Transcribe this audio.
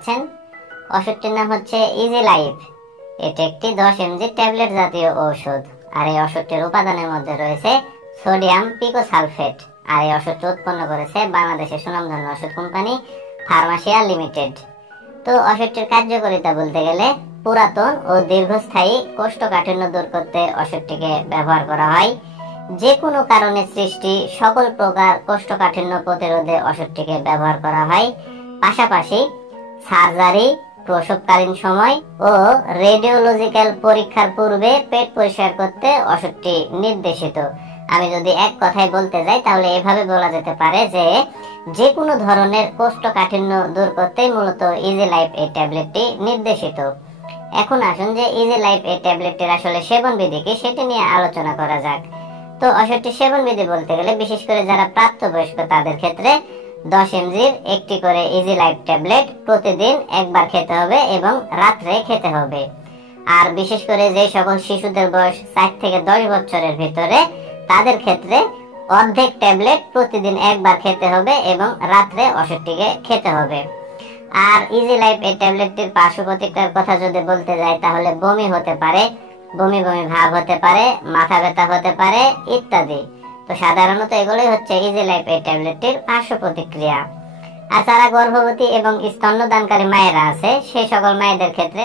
আছেন। ওষুধটির নাম হচ্ছে ইজি লাইফ। এটি একটি 10 mg ট্যাবলেট জাতীয় ঔষধ। আর এই ওষুধটির উপাদানের মধ্যে রয়েছে সোডিয়াম পিকোসালফেট। আর এই ওষুধটি উৎপন্ন করেছে বাংলাদেশের সুনামধন্য ওষুধ কোম্পানি ফার্মাসিয়া লিমিটেড। তো ওষুধটির কার্যকারিতা বলতে গেলে পুরাতন ও দীর্ঘস্থায়ী কোষ্ঠকাঠিন্য দূর করতে ওষুধটিকে ব্যবহার করা হয়। যে কোনো কারণে সৃষ্টি সকল প্রকার কোষ্ঠকাঠিন্য প্রতিরোধে ওষুধটিকে ব্যবহার করা হয়। পাশাপাশি সার্জারি, প্রসবকালীন সময় ও রেডিওলজিক্যাল পরীক্ষার পূর্বে পেট পরিষ্কার করতে ওষুধটি নির্দেশিত। আমি যদি এক কথায় বলতে যাই তাহলে এভাবে বলা যেতে পারে যে কোনো ধরনের কোষ্ঠকাঠিন্য দূর করতে মূলত ইজি লাইফ এই ট্যাবলেটটি নির্দেশিত। এখন আসুন যে ইজি লাইফ এই ট্যাবলেটটির আসলে সেবন বিধি কি সেটি নিয়ে আলোচনা করা যাক। তো ওষুধটি সেবন বিধি বলতে গেলে বিশেষ করে যারা প্রাপ্তবয়স্ক তাদের ক্ষেত্রে 10 mg একটি করে ইজি লাইফ ট্যাবলেট প্রতিদিন একবার খেতে হবে এবং রাত্রে খেতে হবে। আর বিশেষ করে যে সকল শিশুদের বয়স 4 থেকে 10 বছরের ভিতরে তাদের ক্ষেত্রে অর্ধেক ট্যাবলেট প্রতিদিন একবার খেতে হবে এবং রাত্রে ওষুধটিকে খেতে হবে। আর ইজি লাইফ এই ট্যাবলেটটির পার্শ্ব প্রতিক্রিয়ার কথা যদি বলতে যাই তাহলে বমি হতে পারে, বমি বমি ভাব হতে পারে, মাথা ব্যথা হতে পারে ইত্যাদি। তো সাধারণত এগুলোই হচ্ছে ইজি লাইফ এই ট্যাবলেটটির পার্শ্ব প্রতিক্রিয়া। আর যারা গর্ভবতী এবং স্তন্যদানকারী মায়েরা আছে সেই সকল মায়েদের ক্ষেত্রে